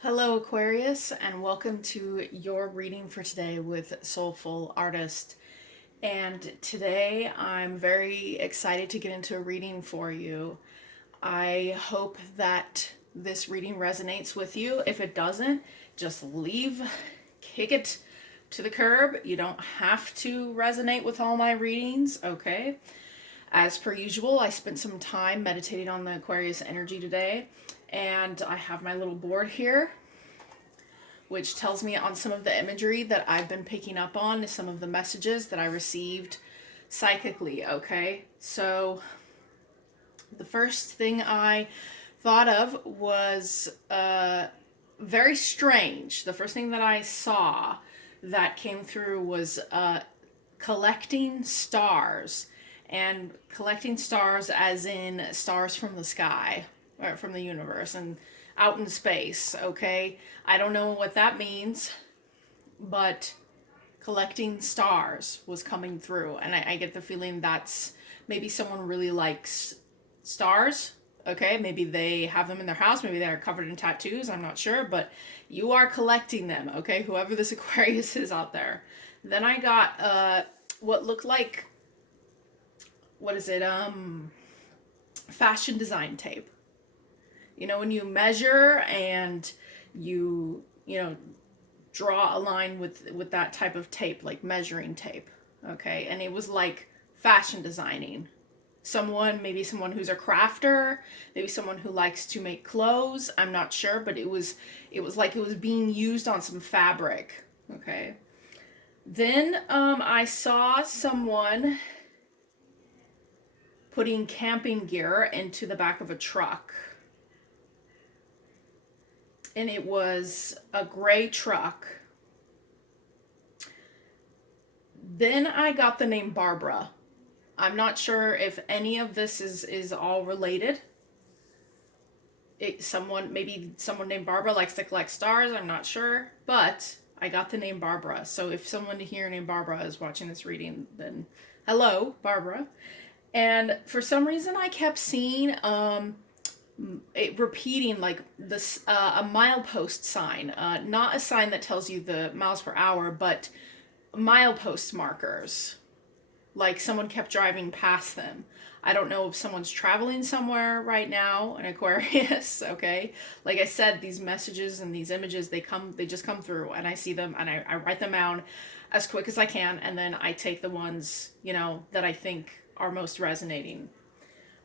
Hello, Aquarius, and welcome to your reading for today with Soulful Artist. And today I'm very excited to get into a reading for you. I hope that this reading resonates with you. If it doesn't, just leave, kick it to the curb. You don't have to resonate with all my readings, okay? As per usual, I spent some time meditating on the Aquarius energy today, and I have my little board here which tells me on some of the imagery that I've been picking up on, some of the messages that I received psychically, okay? So the first thing I thought of was very strange. The first thing that I saw that came through was collecting stars. And collecting stars as in stars from the sky, or from the universe, and out in space, okay? I don't know what that means, but collecting stars was coming through. And I get the feeling that's maybe someone really likes stars, okay? Maybe they have them in their house, maybe they're covered in tattoos, I'm not sure, but you are collecting them, okay? Whoever this Aquarius is out there. Then I got what looked like, what is it? Fashion design tape. You know, when you measure and you draw a line with that type of tape, like measuring tape, okay? And it was like fashion designing. Maybe someone who's a crafter, maybe someone who likes to make clothes, I'm not sure, but it was like it was being used on some fabric, okay? Then I saw someone putting camping gear into the back of a truck. And it was a gray truck. Then I got the name Barbara. I'm not sure if any of this is all related. Maybe someone named Barbara likes to collect stars, I'm not sure, but I got the name Barbara. So if someone here named Barbara is watching this reading, then hello, Barbara. And for some reason I kept seeing it repeating like this a milepost sign, not a sign that tells you the miles per hour, but milepost markers, like someone kept driving past them. I don't know if someone's traveling somewhere right now, an Aquarius, okay? Like I said, these messages and these images, they just come through, and I see them, and I write them down as quick as I can, and then I take the ones, that I think are most resonating.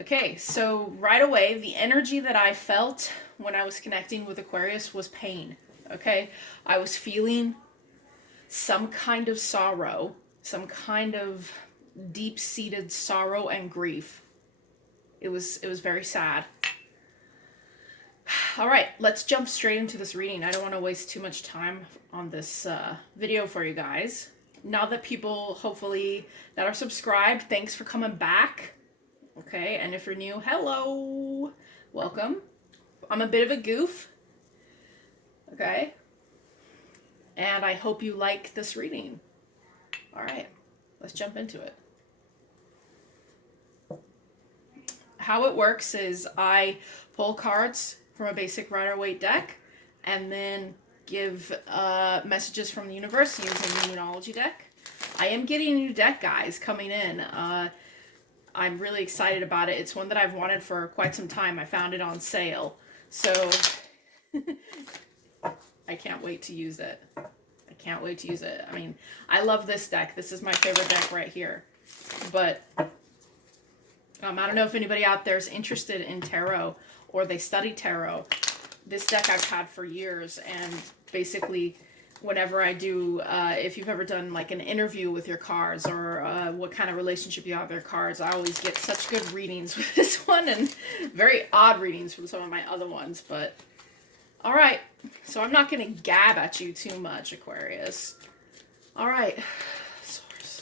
Okay, so right away, the energy that I felt when I was connecting with Aquarius was pain. Okay, I was feeling some kind of sorrow, some kind of deep-seated sorrow and grief. It was very sad. All right, let's jump straight into this reading. I don't want to waste too much time on this video for you guys. Now that people, hopefully, that are subscribed, thanks for coming back. Okay, and if you're new, hello, welcome. I'm a bit of a goof, okay, and I hope you like this reading. All right, let's jump into it. How it works is I pull cards from a basic Rider-Waite deck and then give messages from the universe using the Moonology deck. I am getting a new deck, guys, coming in. I'm really excited about it. It's one that I've wanted for quite some time. I found it on sale. So I can't wait to use it. I can't wait to use it. I mean, I love this deck. This is my favorite deck right here. But I don't know if anybody out there is interested in tarot or they study tarot. This deck I've had for years, and basically whenever I do, if you've ever done like an interview with your cards or what kind of relationship you have with your cards, I always get such good readings with this one and very odd readings from some of my other ones. But all right, so I'm not going to gab at you too much, Aquarius. All right, Source.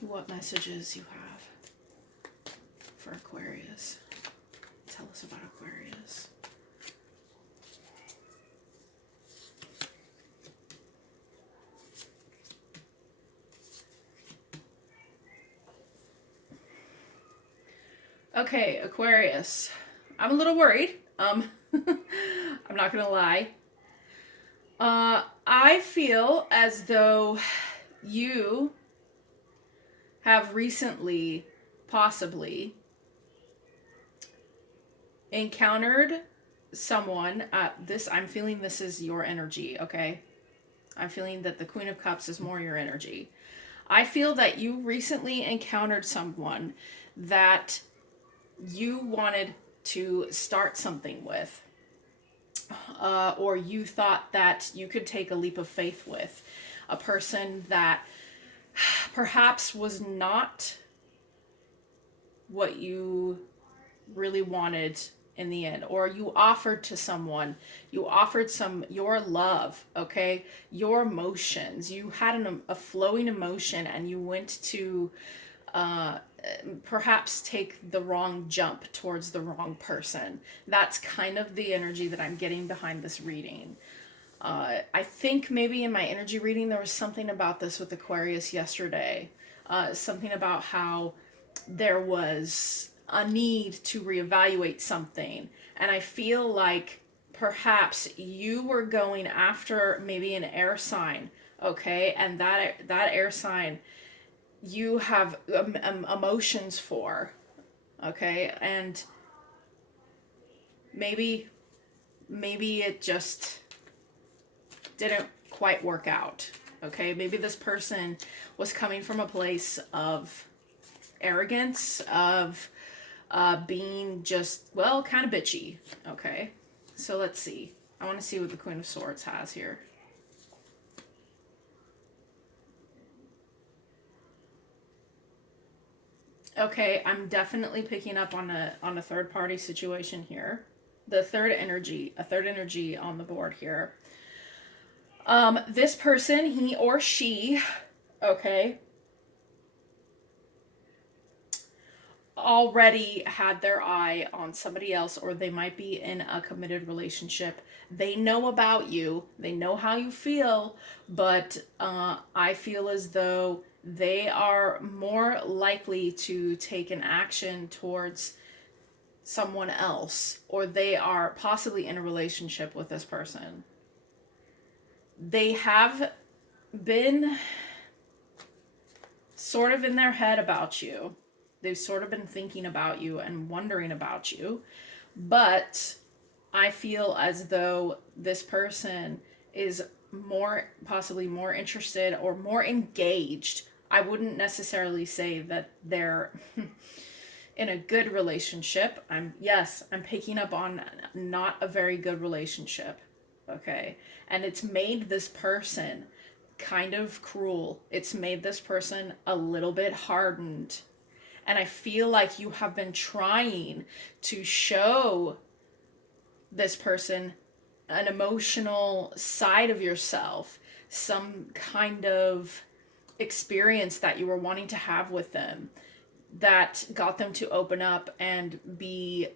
What messages you have for Aquarius? Tell us about Aquarius. Okay, Aquarius. I'm a little worried. I'm not gonna lie. I feel as though you have recently, possibly, encountered someone. I'm feeling this is your energy, okay? I'm feeling that the Queen of Cups is more your energy. I feel that you recently encountered someone that you wanted to start something with, or you thought that you could take a leap of faith with. A person that perhaps was not what you really wanted in the end, or you offered to someone, you offered your love, okay, your emotions, you had a flowing emotion, and you went to perhaps take the wrong jump towards the wrong person. That's kind of the energy that I'm getting behind this reading. I think maybe in my energy reading there was something about this with Aquarius yesterday, something about how there was a need to reevaluate something. And I feel like perhaps you were going after maybe an air sign, okay? And that air sign you have emotions for, okay? And maybe it just didn't quite work out, okay? Maybe this person was coming from a place of arrogance, of being just, well, kind of bitchy, okay? So let's see. I want to see what the Queen of Swords has here. Okay, I'm definitely picking up on a third party situation here. A third energy on the board here. This person, he or she, okay, already had their eye on somebody else, or they might be in a committed relationship. They know about you, they know how you feel, but I feel as though they are more likely to take an action towards someone else, or they are possibly in a relationship with this person. They have been sort of in their head about you. They've sort of been thinking about you and wondering about you. But I feel as though this person is possibly more interested or more engaged. I wouldn't necessarily say that they're in a good relationship. I'm picking up on not a very good relationship. Okay. And it's made this person kind of cruel. It's made this person a little bit hardened. And I feel like you have been trying to show this person an emotional side of yourself, some kind of experience that you were wanting to have with them that got them to open up and be,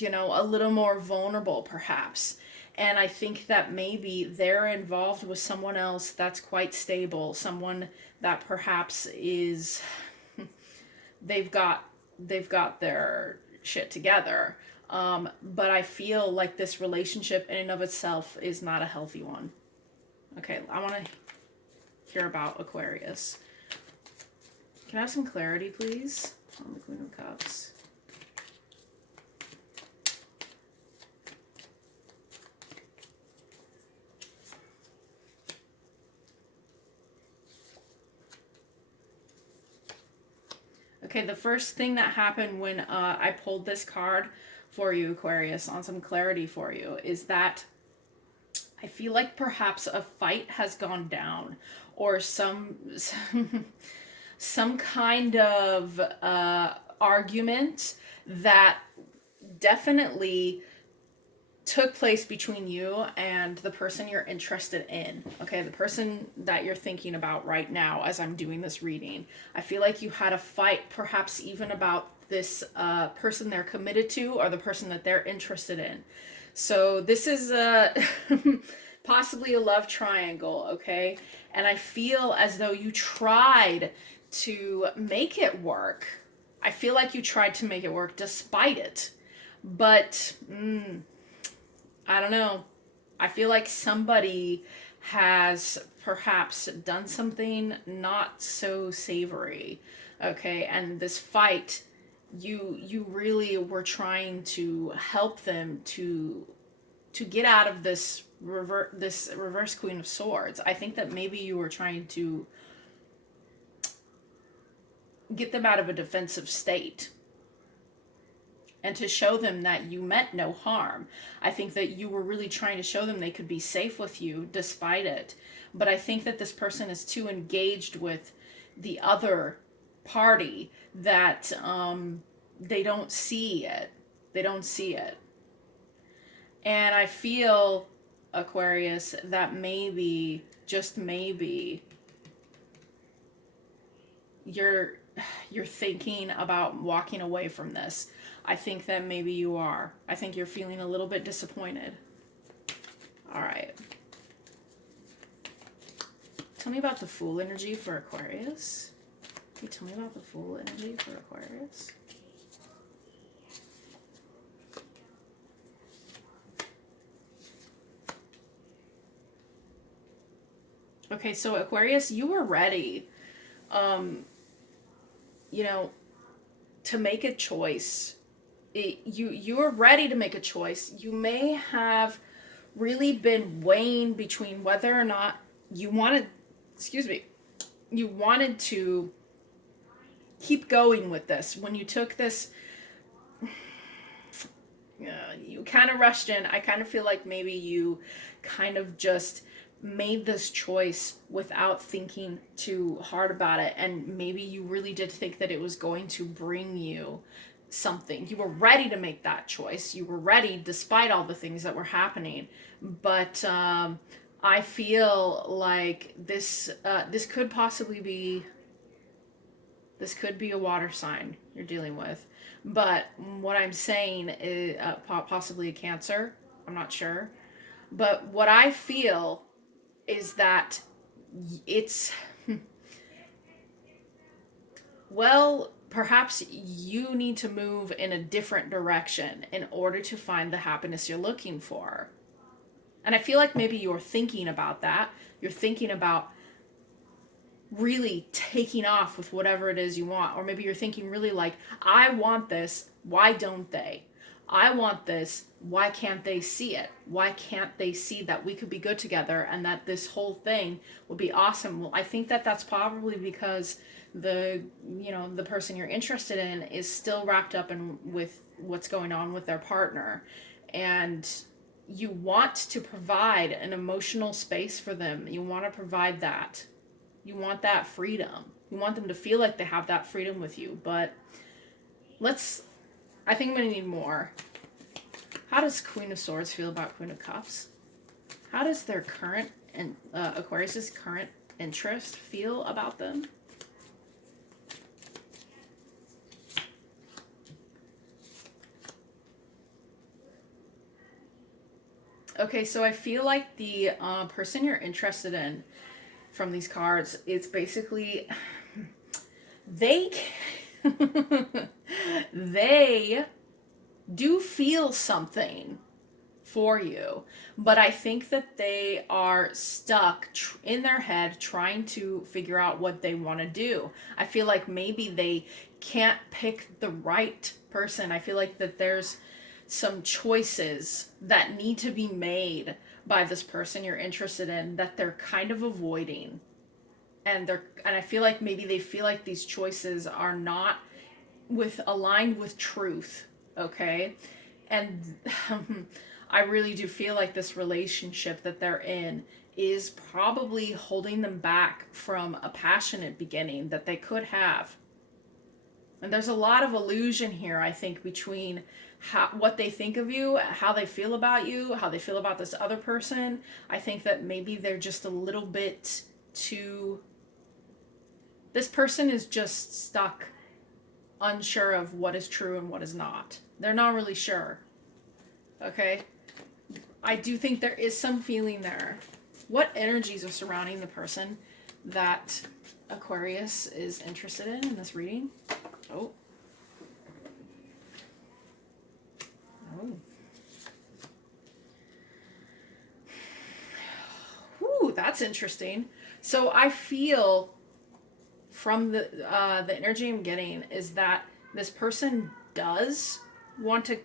a little more vulnerable perhaps. And I think that maybe they're involved with someone else that's quite stable, someone that perhaps is they've got their shit together. But I feel like this relationship in and of itself is not a healthy one. Okay, I want to hear about Aquarius. Can I have some clarity, please, on the Queen of Cups? Okay, the first thing that happened when I pulled this card for you, Aquarius, on some clarity for you, is that I feel like perhaps a fight has gone down, or some kind of argument that definitely took place between you and the person you're interested in. Okay, the person that you're thinking about right now as I'm doing this reading. I feel like you had a fight, perhaps even about this person they're committed to, or the person that they're interested in. So this is possibly a love triangle, okay? And I feel as though you tried to make it work. I feel like you tried to make it work despite it. But I don't know. I feel like somebody has perhaps done something not so savory. Okay, and this fight, you really were trying to help them to get out of this reverse Queen of Swords. I think that maybe you were trying to get them out of a defensive state and to show them that you meant no harm. I think that you were really trying to show them they could be safe with you despite it. But I think that this person is too engaged with the other party that they don't see it. They don't see it. And I feel, Aquarius, that maybe, just maybe, you're thinking about walking away from this. I think that maybe you are. I think you're feeling a little bit disappointed. All right. Tell me about the Fool energy for Aquarius. Can you tell me about the Fool energy for Aquarius? Okay, so Aquarius, you were ready, you know, to make a choice. You were ready to make a choice. You may have really been weighing between whether or not you wanted, you wanted to keep going with this. When you took this, you kind of rushed in. I kind of feel like maybe you kind of just made this choice without thinking too hard about it, and maybe you really did think that it was going to bring you something. You were ready to make that choice. You were ready despite all the things that were happening. But I feel like this could possibly be, this could be a water sign you're dealing with. But what I'm saying is possibly a Cancer. I'm not sure. But what I feel is that it's, well, perhaps you need to move in a different direction in order to find the happiness you're looking for. And I feel like maybe you're thinking about that. You're thinking about really taking off with whatever it is you want. Or maybe you're thinking really like, I want this, why don't they? I want this, why can't they see it? Why can't they see that we could be good together and that this whole thing would be awesome? Well, I think that that's probably because the person you're interested in is still wrapped up in with what's going on with their partner, and you want to provide an emotional space for them. You want to provide that. You want that freedom. You want them to feel like they have that freedom with you. But I think I'm going to need more. How does Queen of Swords feel about Queen of Cups? How does their current and Aquarius's current interest feel about them? Okay, so I feel like the person you're interested in from these cards, it's basically they they do feel something for you, but I think that they are stuck in their head trying to figure out what they want to do. I feel like maybe they can't pick the right person. I feel like that there's some choices that need to be made by this person you're interested in that they're kind of avoiding. And I feel like maybe they feel like these choices are not aligned with truth, okay? And I really do feel like this relationship that they're in is probably holding them back from a passionate beginning that they could have. And there's a lot of illusion here, I think, between what they think of you, how they feel about you, how they feel about this other person. I think that maybe they're just a little bit too... This person is just stuck, unsure of what is true and what is not. They're not really sure. Okay? I do think there is some feeling there. What energies are surrounding the person that Aquarius is interested in this reading? Oh. that's interesting. So I feel from the energy I'm getting is that this person does want to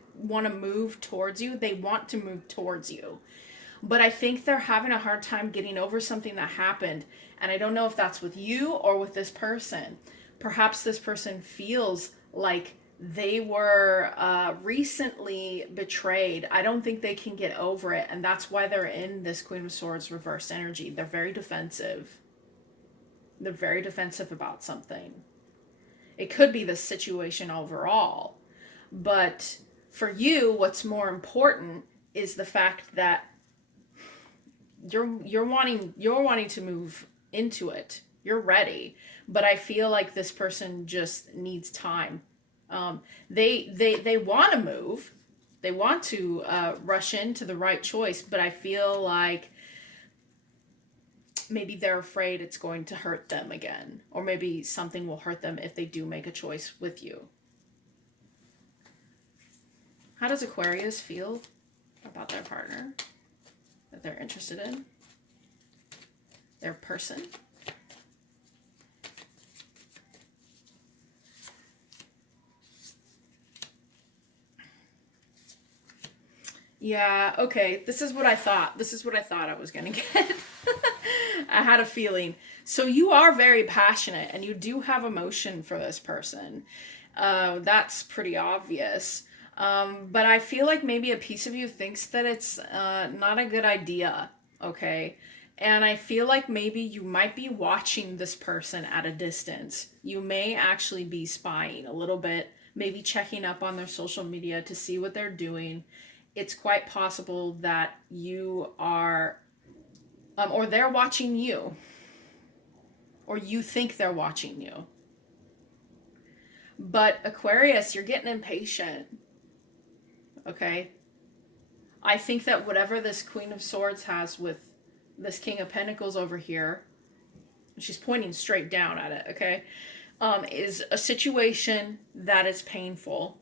move towards you. They want to move towards you. But I think they're having a hard time getting over something that happened. And I don't know if that's with you or with this person. Perhaps this person feels like they were recently betrayed. I don't think they can get over it. And that's why they're in this Queen of Swords reverse energy. They're very defensive. They're very defensive about something. It could be the situation overall. But for you, what's more important is the fact that you're wanting to move into it. You're ready, but I feel like this person just needs time. They want to move. They want to rush into the right choice, but I feel like maybe they're afraid it's going to hurt them again, or maybe something will hurt them if they do make a choice with you. How does Aquarius feel about their partner that they're interested in? Their person? Yeah, okay. This is what I thought. This is what I thought I was going to get. I had a feeling. So you are very passionate and you do have emotion for this person. That's pretty obvious. But I feel like maybe a piece of you thinks that it's not a good idea, okay? And I feel like maybe you might be watching this person at a distance. You may actually be spying a little bit, maybe checking up on their social media to see what they're doing. It's quite possible that you are, or they're watching you, or you think they're watching you. But Aquarius, you're getting impatient. Okay? I think that whatever this Queen of Swords has with this King of Pentacles over here, she's pointing straight down at it, okay, is a situation that is painful.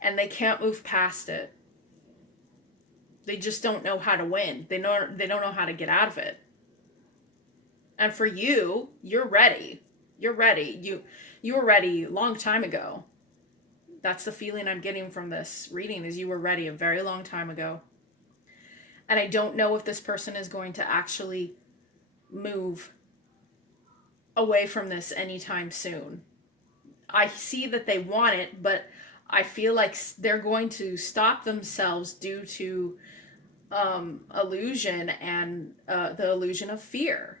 And they can't move past it. They just don't know how to win. They don't know how to get out of it. And for you, you're ready. You're ready. You were ready a long time ago. That's the feeling I'm getting from this reading, is you were ready a very long time ago. And I don't know if this person is going to actually move away from this anytime soon. I see that they want it, but I feel like they're going to stop themselves due to illusion and the illusion of fear.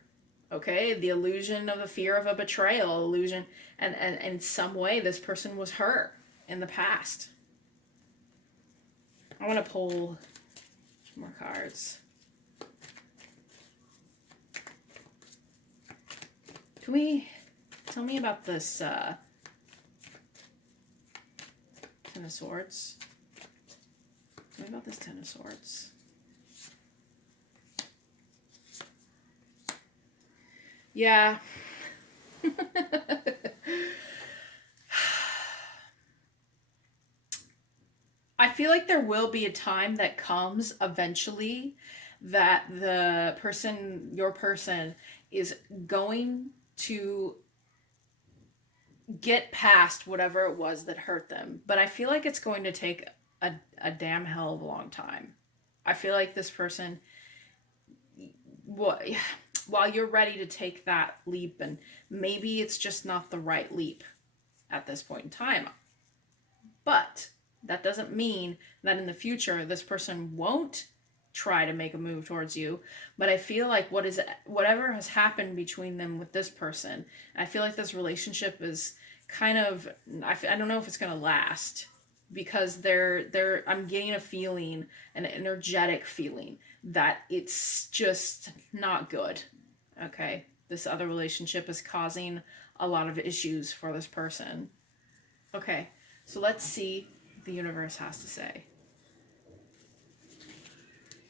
Okay, the illusion of the fear of a betrayal, illusion, and in some way this person was hurt in the past. I want to pull more cards. Can we tell me about this Ten of Swords? Tell me about this Ten of Swords. Yeah. I feel like there will be a time that comes eventually that the person, your person, is going to get past whatever it was that hurt them. But I feel like it's going to take a damn hell of a long time. I feel like this person, while you're ready to take that leap, and maybe it's just not the right leap at this point in time, but that doesn't mean that in the future this person won't try to make a move towards you. But I feel like whatever has happened between them with this person, I feel like this relationship is kind of, I don't know if it's going to last, because I'm getting a feeling, an energetic feeling, that it's just not good. Okay, this other relationship is causing a lot of issues for this person. Okay, so let's see what the universe has to say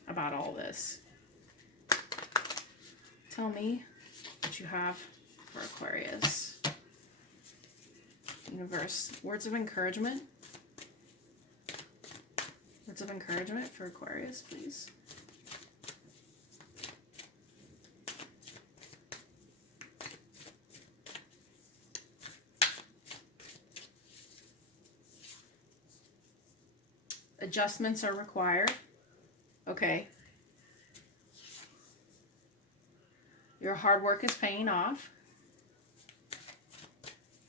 about all this. Tell me what you have for Aquarius. Universe, words of encouragement. Words of encouragement for Aquarius, please. Adjustments are required. Okay. Your hard work is paying off.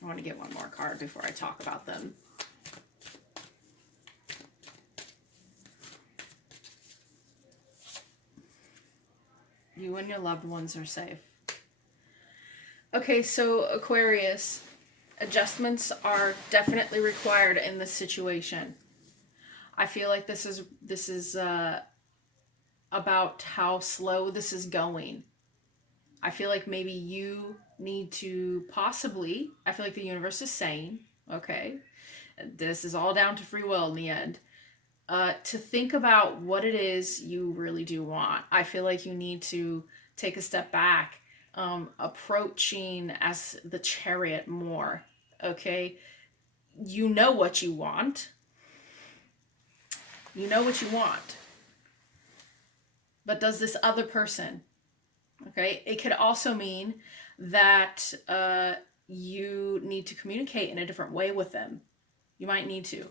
I want to get one more card before I talk about them. You and your loved ones are safe. Okay, so Aquarius, adjustments are definitely required in this situation. I feel like this is about how slow this is going. I feel like maybe you need to possibly, I feel like the universe is saying, okay, this is all down to free will in the end, to think about what it is you really do want. I feel like you need to take a step back, approaching as the Chariot more, okay? You know what you want. You know what you want. But does this other person, okay? It could also mean that you need to communicate in a different way with them. You might need to.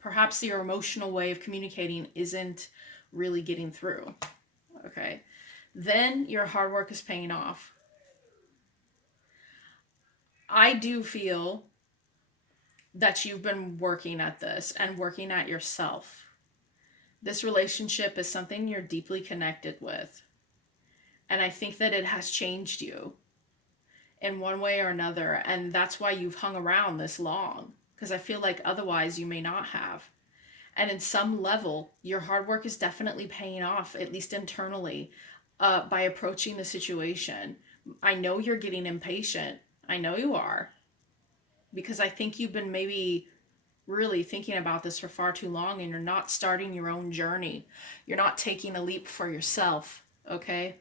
Perhaps your emotional way of communicating isn't really getting through, okay? Then your hard work is paying off. I do feel that you've been working at this and working at yourself. This relationship is something you're deeply connected with. And I think that it has changed you in one way or another. And that's why you've hung around this long. Because I feel like otherwise you may not have. And in some level, your hard work is definitely paying off, at least internally, by approaching the situation. I know you're getting impatient. I know you are. Because I think you've been maybe really thinking about this for far too long and you're not starting your own journey. You're not taking a leap for yourself, okay?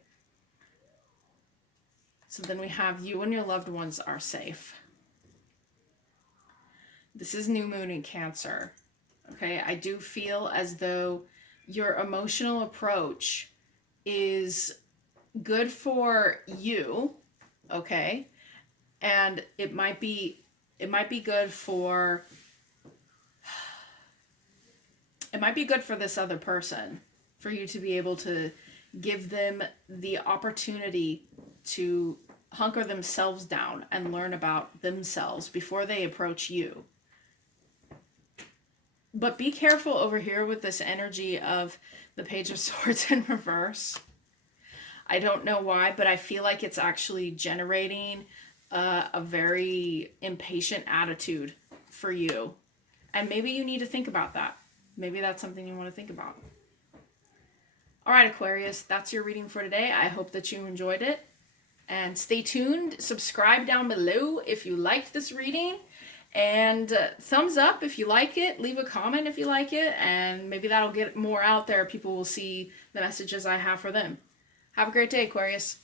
So then we have you and your loved ones are safe. This is new moon in Cancer, okay? I do feel as though your emotional approach is good for you, okay? And it might be good for this other person, for you to be able to give them the opportunity to hunker themselves down and learn about themselves before they approach you. But be careful over here with this energy of the Page of Swords in reverse. I don't know why, but I feel like it's actually generating a very impatient attitude for you. And maybe you need to think about that. Maybe that's something you want to think about. All right, Aquarius, that's your reading for today. I hope that you enjoyed it. And stay tuned. Subscribe down below if you liked this reading. And thumbs up if you like it. Leave a comment if you like it. And maybe that'll get more out there. People will see the messages I have for them. Have a great day, Aquarius.